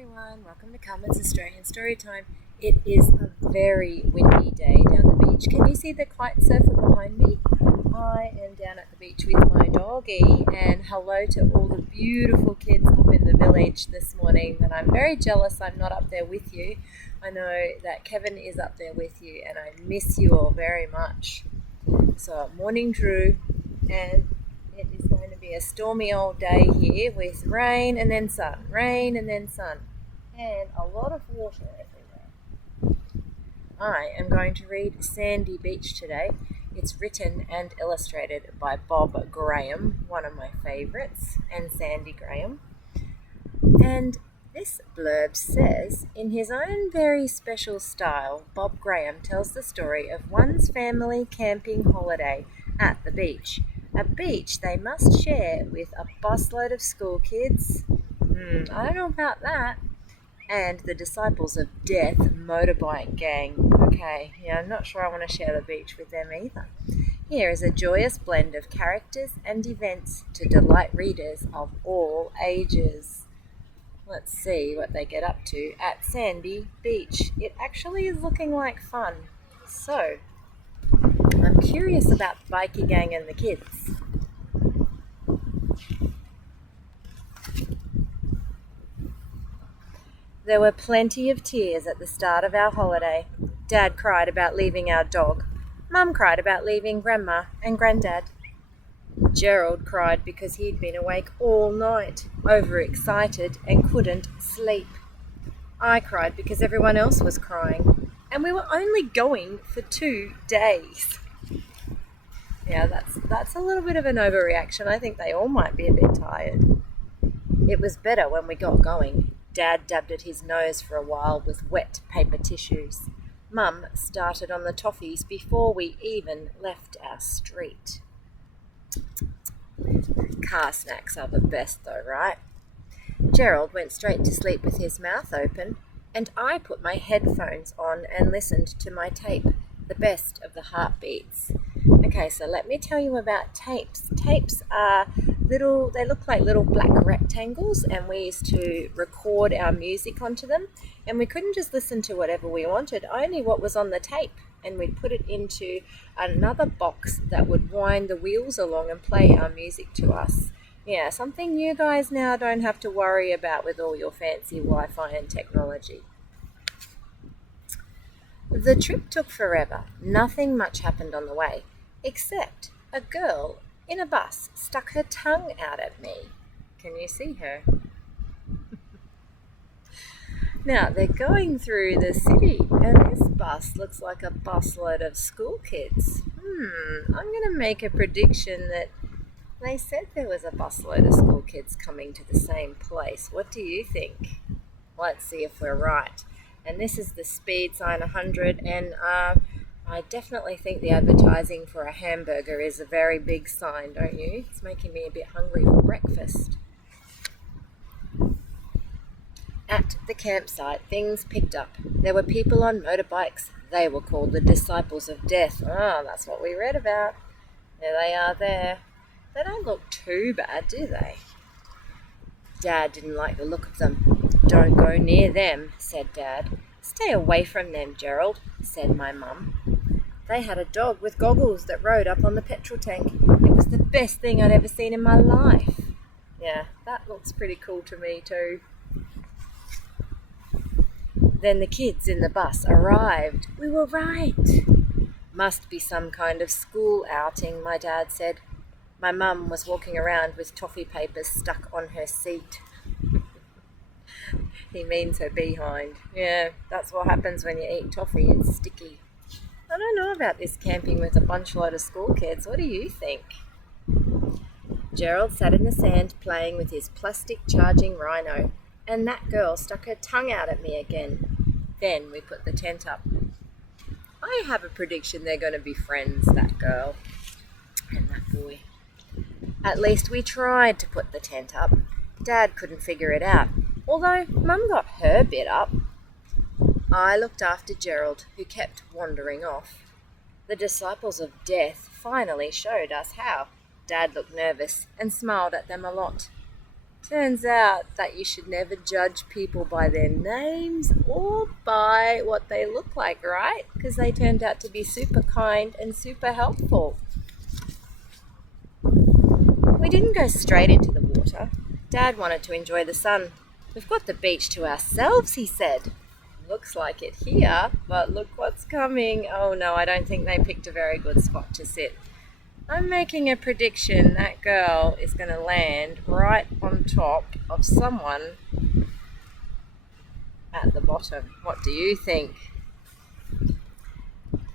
everyone, welcome to Carmen's Australian Storytime. It is a very windy day down the beach. Can you see the kite surfer behind me? I am down at the beach with my doggie, and hello to all the beautiful kids up in the village this morning that I'm very jealous I'm not up there with you. I know that Kevin is up there with you and I miss you all very much. So morning drew, and it is going to be a stormy old day here with rain and then sun, and a lot of water everywhere. I am going to read Sandy Beach today. It's written and illustrated by Bob Graham, one of my favourites, and Sandy Graham. And this blurb says, in his own very special style, Bob Graham tells the story of one's family camping holiday at the beach. A beach they must share with a busload of school kids. I don't know about that. And the Disciples of Death motorbike gang. Okay, I'm not sure I want to share the beach with them either. Here is a joyous blend of characters and events to delight readers of all ages. Let's see what they get up to at Sandy Beach. It actually is looking like fun. So, I'm curious about the bikie gang and the kids. There were plenty of tears at the start of our holiday. Dad cried about leaving our dog. Mum cried about leaving Grandma and Granddad. Gerald cried because he'd been awake all night, overexcited and couldn't sleep. I cried because everyone else was crying, and we were only going for 2 days. Yeah, that's a little bit of an overreaction. I think they all might be a bit tired. It was better when we got going. Dad dabbed at his nose for a while with wet paper tissues. Mum started on the toffees before we even left our street. Car snacks are the best though, right? Gerald went straight to sleep with his mouth open, and I put my headphones on and listened to my tape, the best of the heartbeats. Okay, so let me tell you about tapes. Tapes are they look like little black rectangles, and we used to record our music onto them, and we couldn't just listen to whatever we wanted, only what was on the tape, and we'd put it into another box that would wind the wheels along and play our music to us. Yeah, something you guys now don't have to worry about with all your fancy Wi-Fi and technology. The trip took forever. Nothing much happened on the way, except a girl in a bus stuck her tongue out at me. Can you see her? Now, they're going through the city, and this bus looks like a busload of school kids. I'm going to make a prediction that they said there was a busload of school kids coming to the same place. What do you think? Let's see if we're right. And this is the speed sign 100, and I definitely think the advertising for a hamburger is a very big sign, don't you? It's making me a bit hungry for breakfast. At the campsite, things picked up. There were people on motorbikes. They were called the Disciples of Death. That's what we read about. There they are there. They don't look too bad, do they? Dad didn't like the look of them. Don't go near them, said Dad. Stay away from them, Gerald, said my mum. They had a dog with goggles that rode up on the petrol tank. It was the best thing I'd ever seen in my life. Yeah, that looks pretty cool to me too. Then the kids in the bus arrived. We were right. Must be some kind of school outing, my dad said. My mum was walking around with toffee papers stuck on her seat. He means her behind. Yeah, that's what happens when you eat toffee. It's sticky. I don't know about this camping with a bunchload of school kids. What do you think? Gerald sat in the sand playing with his plastic charging rhino, and that girl stuck her tongue out at me again. Then we put the tent up. I have a prediction they're going to be friends, that girl and that boy. At least we tried to put the tent up. Dad couldn't figure it out, although Mum got her bit up. I looked after Gerald, who kept wandering off. The Disciples of Death finally showed us how. Dad looked nervous and smiled at them a lot. Turns out that you should never judge people by their names or by what they look like, right? Because they turned out to be super kind and super helpful. We didn't go straight into the water. Dad wanted to enjoy the sun. We've got the beach to ourselves, he said. Looks like it here, but look what's coming. Oh no, I don't think they picked a very good spot to sit. I'm making a prediction that girl is going to land right on top of someone at the bottom. What do you think?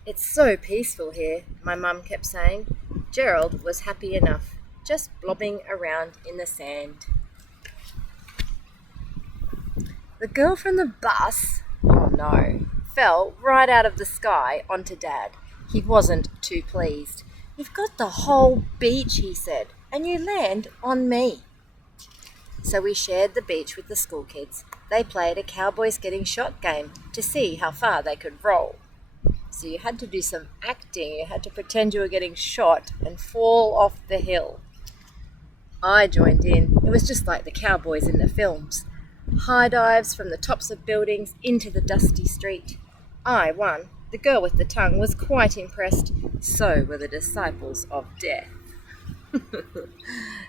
It's so peaceful here, my mum kept saying. Gerald was happy enough, just blobbing around in the sand. The girl from the bus, oh no, fell right out of the sky onto Dad. He wasn't too pleased. You've got the whole beach, he said, and you land on me. So we shared the beach with the school kids. They played a cowboys getting shot game to see how far they could roll. So you had to do some acting. You had to pretend you were getting shot and fall off the hill. I joined in. It was just like the cowboys in the films. High dives from the tops of buildings into the dusty street. I won. The girl with the tongue was quite impressed. So were the disciples of death. I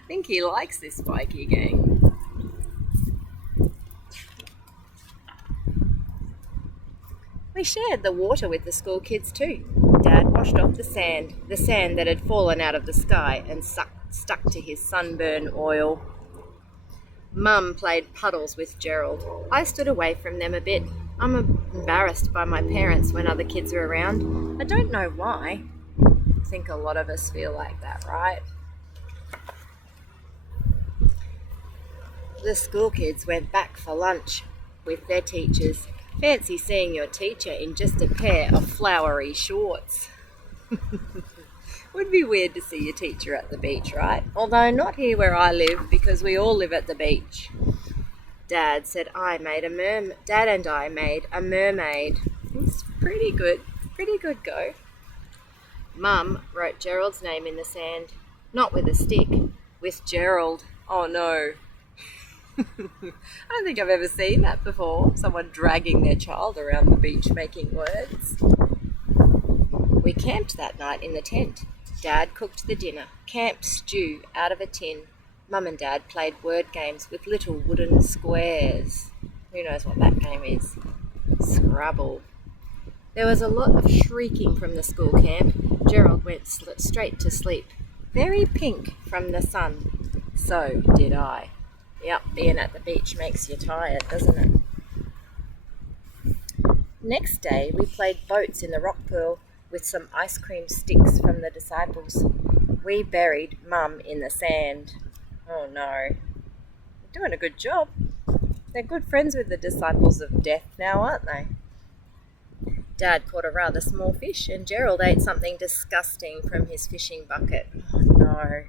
think he likes this bikie gang. We shared the water with the school kids too. Dad washed off the sand that had fallen out of the sky and stuck to his sunburn oil. Mum played puddles with Gerald. I stood away from them a bit. I'm embarrassed by my parents when other kids are around. I don't know why. I think a lot of us feel like that, right? The school kids went back for lunch with their teachers. Fancy seeing your teacher in just a pair of flowery shorts. Would be weird to see your teacher at the beach, right? Although not here where I live, because we all live at the beach. Dad said Dad and I made a mermaid. It's pretty good go. Mum wrote Gerald's name in the sand, not with a stick, with Gerald. Oh no. I don't think I've ever seen that before, someone dragging their child around the beach making words. We camped that night in the tent. Dad cooked the dinner, camp stew out of a tin. Mum and Dad played word games with little wooden squares. Who knows what that game is? Scrabble. There was a lot of shrieking from the school camp. Gerald went straight to sleep, very pink from the sun. So did I. Yep, being at the beach makes you tired, doesn't it? Next day, we played boats in the rock pool with some ice cream sticks from the disciples. We buried Mum in the sand. Oh no. They're doing a good job. They're good friends with the disciples of death now, aren't they? Dad caught a rather small fish and Gerald ate something disgusting from his fishing bucket. Oh no.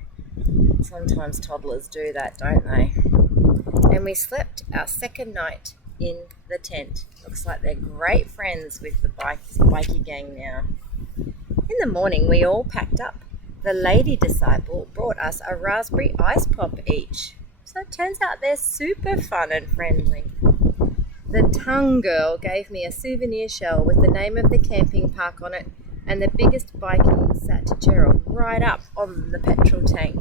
Sometimes toddlers do that, don't they? And we slept our second night in the tent. Looks like they're great friends with the bikie gang now. In the morning, we all packed up. The lady disciple brought us a raspberry ice pop each. So it turns out they're super fun and friendly. The tongue girl gave me a souvenir shell with the name of the camping park on it, and the biggest bikie sat Gerald right up on the petrol tank.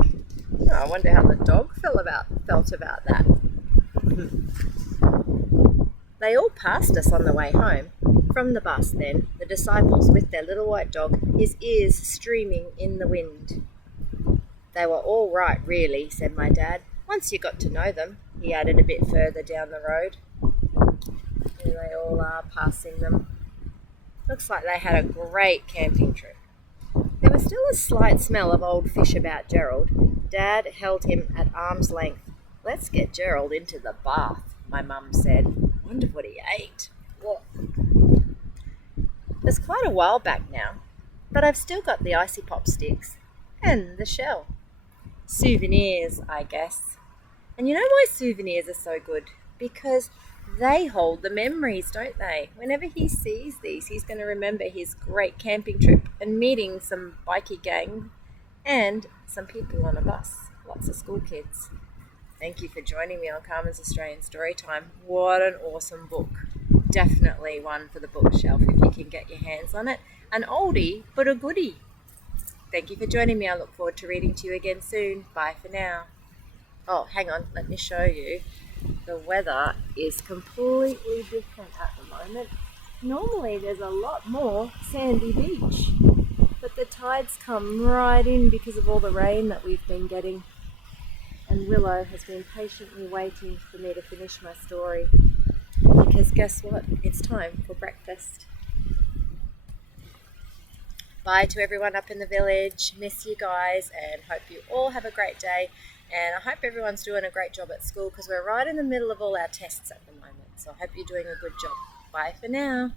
Oh, I wonder how the dog felt about that. They all passed us on the way home. From the bus then, the disciples with their little white dog, his ears streaming in the wind. They were all right, really, said my dad. Once you got to know them, he added a bit further down the road. Here they all are, passing them. Looks like they had a great camping trip. There was still a slight smell of old fish about Gerald. Dad held him at arm's length. Let's get Gerald into the bath, my mum said. Wonder what he ate. What? It's quite a while back now, but I've still got the icy pop sticks and the shell. Souvenirs, I guess. And you know why souvenirs are so good? Because they hold the memories, don't they? Whenever he sees these, he's going to remember his great camping trip and meeting some bikie gang and some people on a bus, lots of school kids. Thank you for joining me on Carmen's Australian Storytime. What an awesome book. Definitely one for the bookshelf if you can get your hands on it. An oldie, but a goodie. Thank you for joining me. I look forward to reading to you again soon. Bye for now. Oh, hang on. Let me show you. The weather is completely different at the moment. Normally there's a lot more sandy beach, but the tides come right in because of all the rain that we've been getting. And Willow has been patiently waiting for me to finish my story because guess what? It's time for breakfast. Bye to everyone up in the village. Miss you guys and hope you all have a great day. And I hope everyone's doing a great job at school because we're right in the middle of all our tests at the moment. So I hope you're doing a good job. Bye for now.